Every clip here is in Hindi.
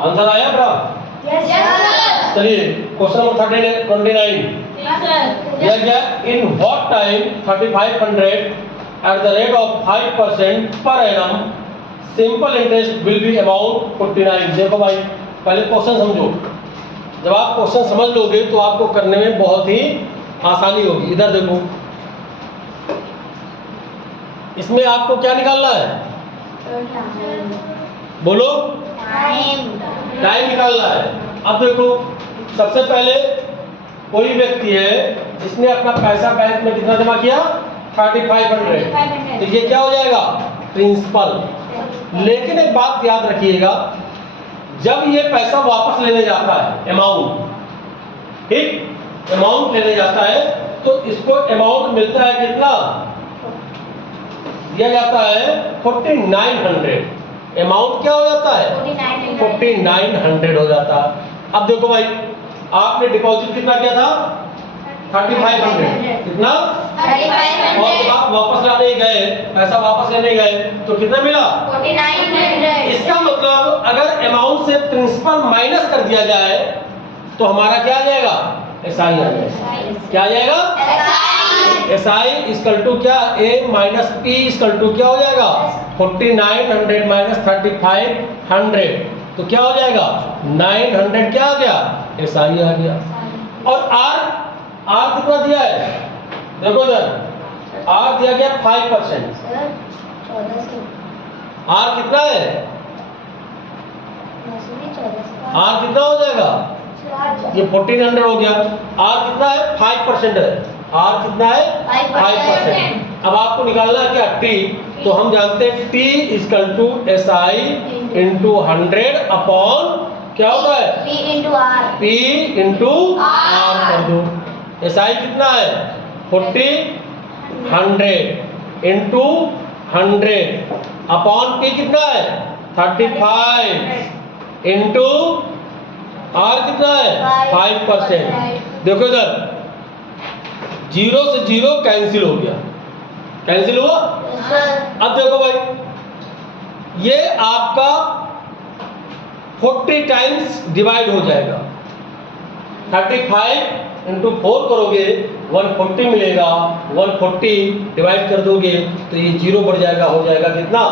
आंसर आया बेटा? Yes sir. चलिए क्वेश्चन नंबर 29 यस सर। दिया गया in what time 3500 at the rate of 5% per annum simple interest will be amount 49। देखो भाई पहले क्वेश्चन समझो, जब आप क्वेश्चन समझ लोगे तो आपको करने में बहुत ही आसानी होगी। इधर देखो, इसमें आपको क्या निकालना है? बोलो। टाइम निकालना है। अब देखो सबसे पहले कोई व्यक्ति है जिसने अपना पैसा बैंक में कितना जमा किया? 3500। तो ये क्या हो जाएगा? प्रिंसिपल। लेकिन एक बात याद रखिएगा, जब ये पैसा वापस लेने जाता है अमाउंट, ठीक, अमाउंट लेने जाता है तो इसको अमाउंट मिलता है कितना? दिया जाता है 4900। अमाउंट क्या हो जाता है? 4900 हो जाता है। अब देखो भाई आपने डिपॉजिट कितना किया था? 3500। कितना? 3500। और आप वापस लाने गए, पैसा वापस लेने गए तो कितना मिला? 4900। इसका मतलब अगर अमाउंट से प्रिंसिपल माइनस कर दिया जाए तो हमारा क्या आ जाएगा? एसआई आ जाएगा। क्या आ जाएगा? एसआई इक्वल टू क्या? ए माइनस पी इक्वल टू क्या हो जाएगा? 4900 माइनस 3500 तो क्या हो जाएगा? 900 क्या आ गया? एसआई आ गया। और आर कितना दिया है? देखो इधर आर दिया गया 5%। आर कितना है? आर कितना हो जाएगा? ये 1400 हो गया। आर कितना है? 5% है। आर कितना है? 5%। अब आपको निकालना है क्या? टी। तो हम जानते हैं T equal to S I into 100 upon क्या होता है? पी इंटू आर कर दो। एस आई कितना है? 100 इंटू 100 अपॉन पी कितना है? 35 इंटू आर कितना है? 5%। देखो इधर 0 से 0 कैंसिल हो गया। कैंसिल हुआ? अब देखो भाई ये आपका 40 टाइम्स डिवाइड हो जाएगा। 35 इंटू 4 करोगे 140 मिलेगा। 140 डिवाइड कर दोगे तो ये 0 बढ़ जाएगा, हो जाएगा कितना?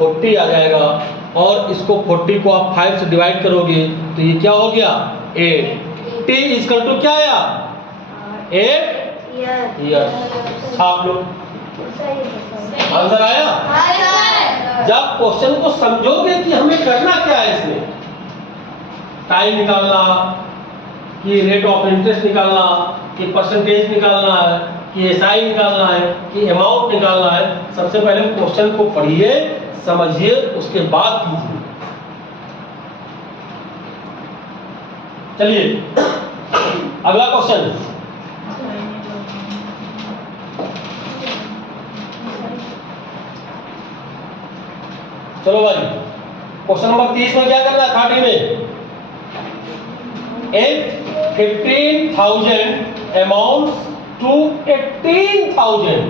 40 आ जाएगा। और इसको 40 को आप 5 से डिवाइड करोगे तो ये क्या हो गया? 8। टी इक्वल टू क्या आया? 8 ईयर्स। आप लोग आंसर आया? जब क्वेश्चन को समझोगे कि हमें करना क्या है, इसमें टाइम निकालना, कि रेट ऑफ इंटरेस्ट निकालना, कि परसेंटेज निकालना है, कि एसआई निकालना है, कि अमाउंट निकालना है, सबसे पहले क्वेश्चन को पढ़िए, समझिए, उसके बाद कीजिए। चलिए अगला क्वेश्चन। चलो भाई क्वेश्चन नंबर 30 में क्या करना है? 30 में 15,000 अमाउंट टू 18,000।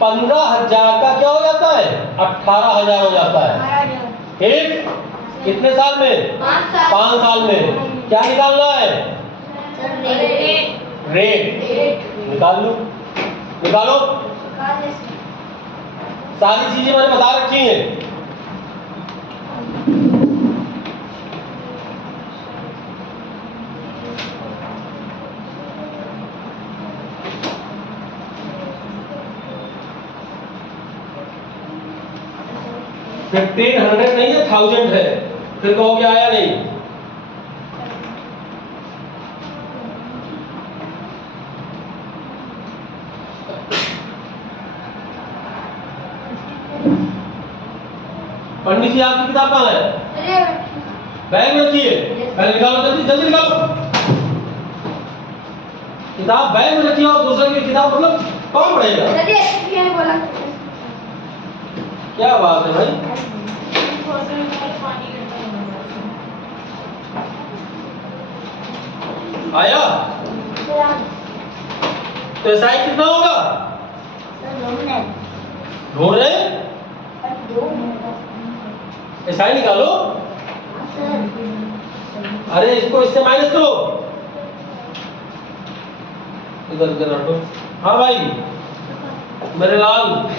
15,000 का क्या हो जाता है? 18,000 हो जाता है। ठीक, कितने साल में? 5 साल में। क्या निकालना है? रेट निकाल लो। निकालो, सारी चीजें मैंने बता रखी हैं। $1500 नहीं है, 1000 है। फिर कहोगे आया नहीं। पंडित जी आपकी किताब कहाँ है? बैग में रखी है। पहले निकालो, जल्दी जल्दी निकालो। किताब बैग में रखी और दूसरे की किताब मतलब कौन पढ़ेगा? क्या बात है भाई? आया? तो ऐसा ही कितना होगा? ढूंढ रहे? एसआई निकालो। अरे इसको इससे माइनस करो, इधर इधर हटो। हाँ भाई मेरे लाल,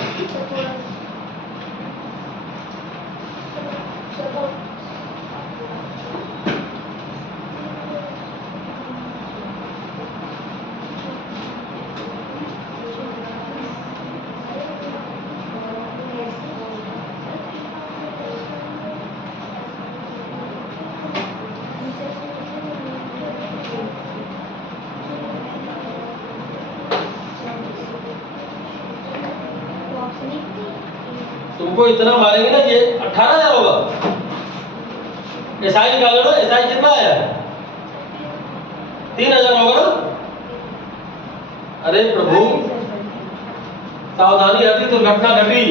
तुमको इतना मारेंगे ना, ये 18,000 होगा। एसआई निकालो ना, एसआई कितना आया? 3,000 होगा ना। अरे प्रभु सावधानी हटी तो घटना घटी।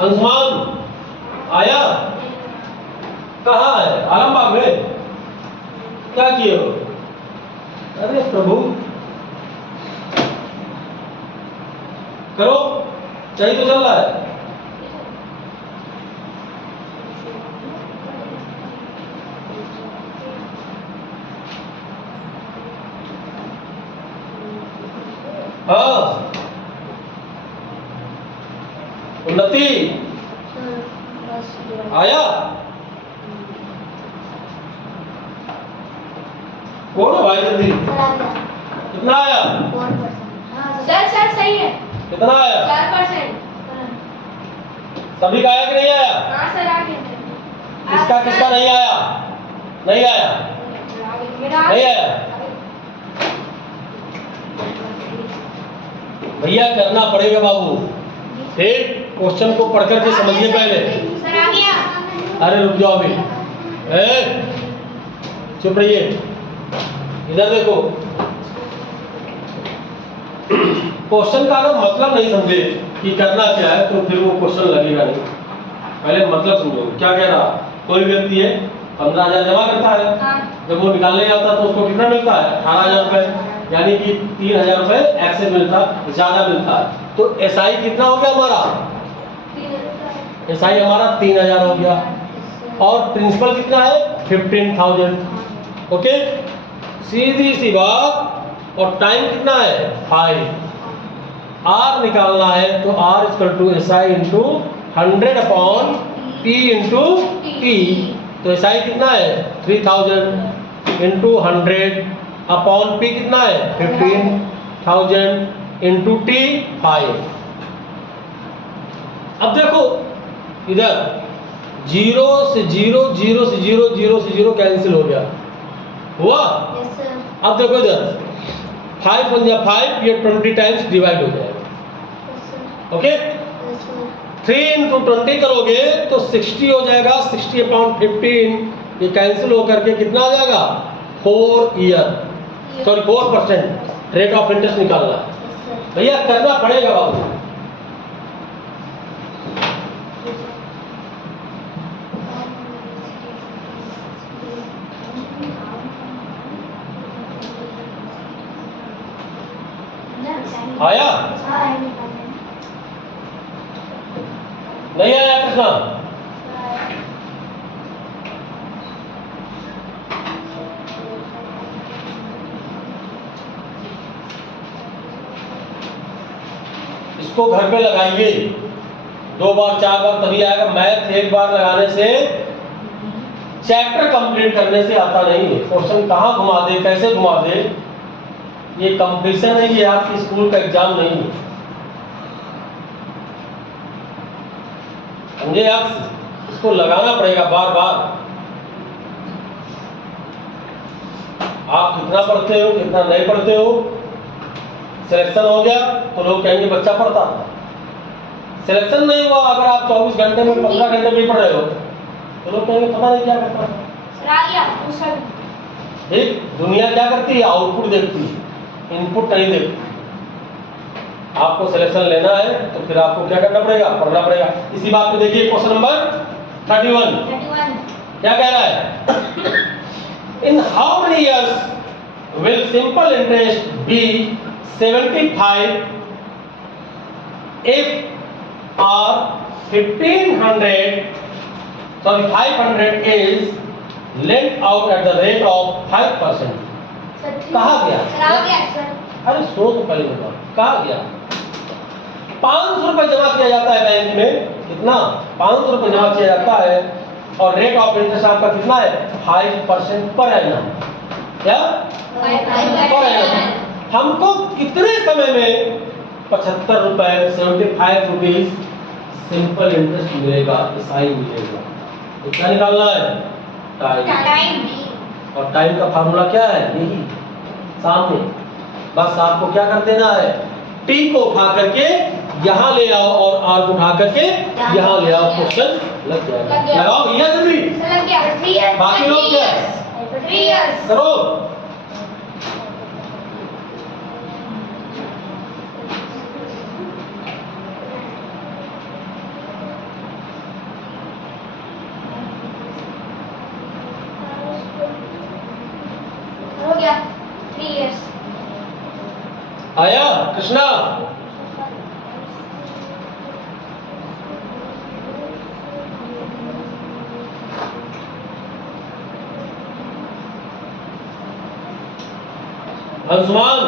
अंशुमान आया? कहाँ है? आलमबाग में? क्या किए हो? अरे प्रभु करो, सही तो चल रहा है। हाँ उन्नति आया? कौन है भाई जल्दी? कितना आया? सर सही है। कितना आया? 4%। सभी का आया कि नहीं आया? हाँ सर आ गया। किसका किसका नहीं आया? नहीं आया? मेरा नहीं आया? भैया करना पड़ेगा बाबू। एक क्वेश्चन को पढ़ करके समझिए पहले। सर आ गया। अरे रुक जाओ अभी, चुप रहिए, इधर देखो। क्वेश्चन का अगर मतलब नहीं समझे कि करना क्या है तो फिर वो क्वेश्चन लगेगा नहीं। पहले मतलब समझो क्या कह रहा। कोई व्यक्ति है 15,000 जमा करता है, जब वो निकालने जाता है तो उसको कितना मिलता है? 18,000 रुपए, यानी कि 3,000 रुपए एक्सेस मिलता, ज्यादा मिलता है। तो एसआई कितना हो गया हमारा? एसआई हमारा 3,000 हो गया। और प्रिंसिपल कितना है? 15,000। ओके, सीधी सी बात। और टाइम कितना है? 5। आर निकालना है तो R equal to S I into 100 upon P into T. तो एस आई कितना है? 3,000 इंटू 100 अपॉन पी कितना है? 15,000 इंटू टी 5। अब देखो इधर 0 से 0, 0 से 0, 0 से 0 कैंसिल हो गया, हुआ? अब देखो इधर 5 1 जा 5, ये 20 टाइम्स डिवाइड हो जाएगा। ओके, 3 इंटू 20 करोगे तो 60 हो जाएगा। 60 अपॉन 15 ये कैंसिल होकर के कितना आ जाएगा? 4% रेट ऑफ इंटरेस्ट निकालना है। भैया करना पड़ेगा बाबू। आया? नहीं आया कृष्णा? इसको घर पे लगाइए 2 बार 4 बार तभी आएगा। मैथ एक बार लगाने से, चैप्टर कंप्लीट करने से आता नहीं है। क्वेश्चन कहाँ घुमा दे, कैसे घुमा दे, ये कंपटीशन है, ये आपकी स्कूल का एग्जाम नहीं है। समझे आप? इसको लगाना पड़ेगा बार बार। आप कितना पढ़ते हो कितना नहीं पढ़ते हो, सिलेक्शन हो गया तो लोग कहेंगे बच्चा पढ़ता था। सिलेक्शन नहीं हुआ, अगर आप 24 घंटे में 15 घंटे भी पढ़ रहे हो तो लोग कहेंगे पता नहीं क्या करता था। ठीक, दुनिया क्या करती है? आउटपुट देखती है, इनपुट नहीं देखती। आपको सिलेक्शन लेना है तो फिर आपको क्या करना पड़ेगा? पढ़ना पड़ेगा। इसी बात पे देखिए क्वेश्चन नंबर 31। क्या कह रहा है? In how many years will simple interest be 75 if or 500 is lent out at the rate of 5%. कहा गया? सर आ गया सर। अरे सो तो पहले बताओ कहा गया? 500 रुपए जमा किया जाता है बैंक में, कितना? 500 रुपए जमा किया जाता है और रेट ऑफ इंटरेस्ट आपका कितना है? 5% पर एनम। क्या? Per annum. हमको कितने समय में 75 रुपए 75 रुपीज सिंपल इंटरेस्ट मिलेगा, ईसाई मिलेगा? तो क्या निकालना है? टाइम। और टाइम का फार्मूला क्या है? यही सामने। बस आपको क्या कर देना है? टी को उठा करके यहाँ ले आओ और आर को उठा करके यहाँ ले आओ, क्वेश्चन लग जाएगा। लगाओ भैया जल्दी। लग गया। 3 इयर्स। बाकी लोग क्या? 3 इयर्स। करो। हो गया 3 इयर्स। आया कृष्णा? अंशुमान?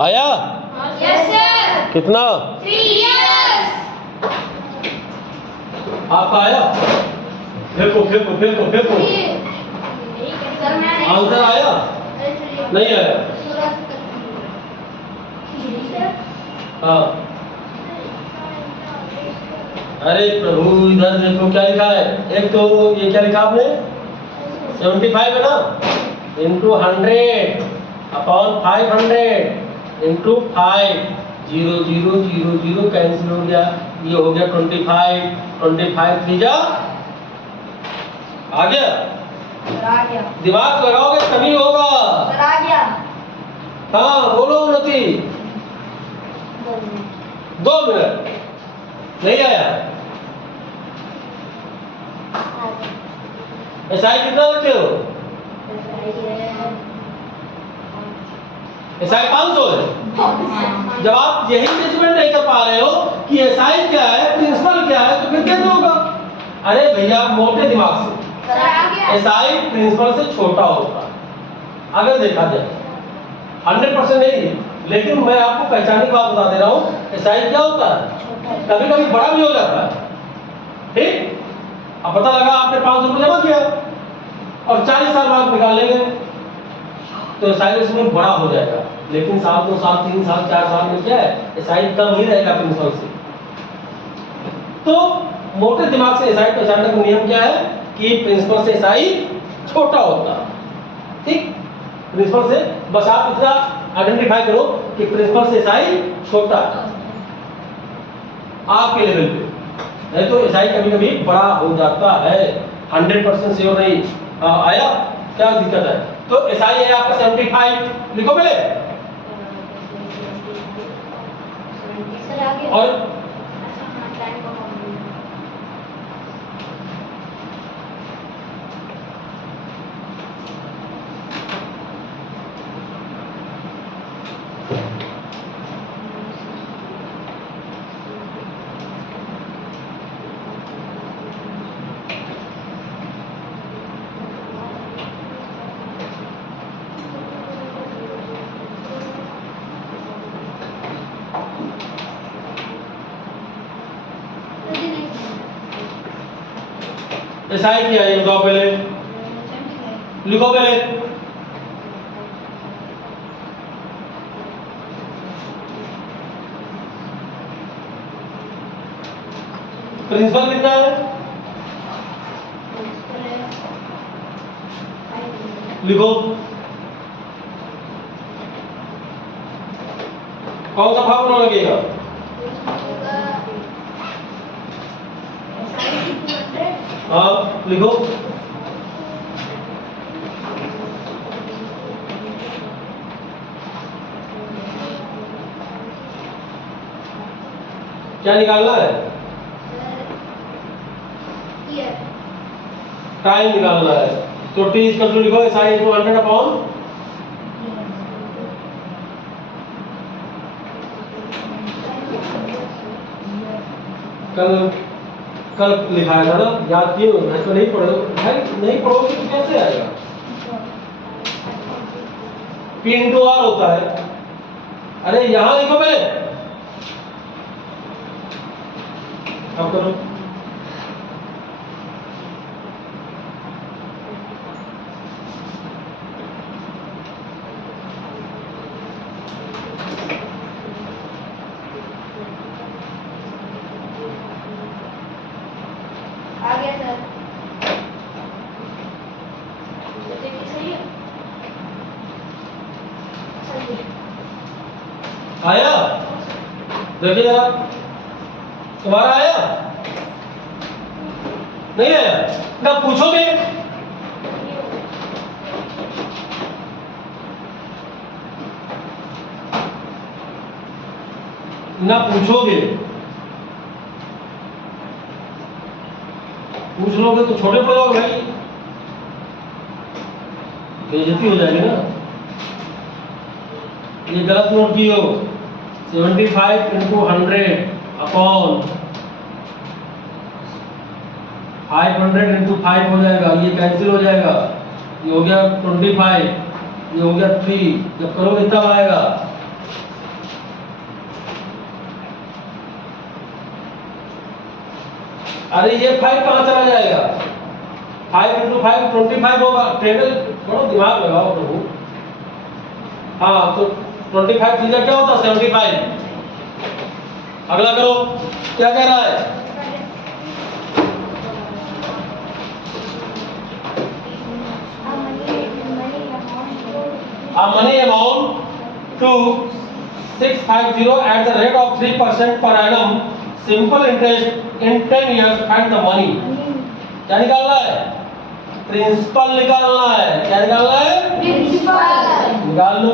आया? Yes sir. कितना? 3 इयर्स। आपका आया? फेंको फेंको फेंको फेंको। सर मैंने आंसर आया? नहीं आया? हाँ। अरे प्रभु इधर देखो क्या लिखा है। एक तो ये क्या लिखा आपने? 75 है ना, इंटू 100 अपॉन 500 इंटू 5, 0 0 0 0 कैंसिल हो गया। ये हो गया 25 25 थी जा आ गया। सर आ गया। दिमाग लगाओगे तभी होगा। सर आ गया। हाँ बोलो उन्नति। 2 मिनट। नहीं आया? एसआई कितना रखे हो? एसआई 500 है। जब आप यही जजमेंट नहीं कर पा रहे हो कि एसआई क्या है, प्रिंसिपल क्या है, तो फिर कैसे होगा? अरे भैया मोटे दिमाग से, सर आ गया। एसआई प्रिंसिपल से छोटा होता है अगर देखा जाए। 100% नहीं है, लेकिन मैं आपको पहचानने की बात बता दे रहा हूँ। एसआई क्या होता है? कभी कभी बड़ा भी हो जाता है। ठीक? अब पता लगा आपने 500 रुपये जमा किया और 40 साल बाद निकाल लेंगे तो एसआई उसमें बड़ा हो जाएगा, लेकिन साल 2 साल 3 साल 4 साल में क्या है, एसआई कम ही रहेगा प्रिंसिपल से। तो मोटे दिमाग से एसआई पहचानने का नियम क्या है कि प्रिंसिपल से एसआई छोटा होता है। ठीक? प्रिंसिपल से बस आप इतना आइडेंटिफाई करो कि प्रिंसिपल से एसआई छोटा है आपके लेवल पे, नहीं तो एसआई कभी कभी बड़ा हो जाता है। 100% श्योर नहीं। आया? क्या दिक्कत है? तो एसआई है आपका 75, लिखो पहले। सर आ गया। और एसआई क्या है ये बताओ पहले, लिखो पहले। प्रिंसिपल कितना है, लिखो। कौन सा फार्मूला लगेगा, हाँ लिखो। क्या निकालना है, टाइम निकालना है। तो टी इक्वल टू लिखो एसआई इक्वल 100 अपॉन कल कल लिखाया था ना, याद किए हो, तो नहीं पढ़ो भाई, नहीं पढ़ोगे तो कैसे आएगा। पी इंटू आर होता है, अरे यहां लिखो पहले, अब करो। आ गया सर, देखिए सही है, सही है। आया, देखिए जरा, तुम्हारा आया नहीं आया, ना पूछोगे, ना पूछोगे, पूछ लोगे तो छोटे पड़ जाओगे भाई, बेइज्जती हो जाएगी ना। ये गलत नोट कियो, 75 इंटू 100 अपॉन 500 इंटू 5 हो जाएगा, ये कैंसिल हो जाएगा, ये हो गया 25, ये हो गया 3, जब करोगे तब आएगा। अरे ये 5 कहाँ चला जाएगा, 5 इंटू 5 25 होगा, टेबल थोड़ा दिमाग लगाओ प्रभु। हाँ तो 25 चीज़ा क्या होता है 75। अगला करो, क्या कह रहा है, a money amount to 650 at the rate of 3% per annum simple interest in 10 years and the money। क्या निकालना है, प्रिंसिपल निकालना है, क्या निकालना है, प्रिंसिपल निकाल लो।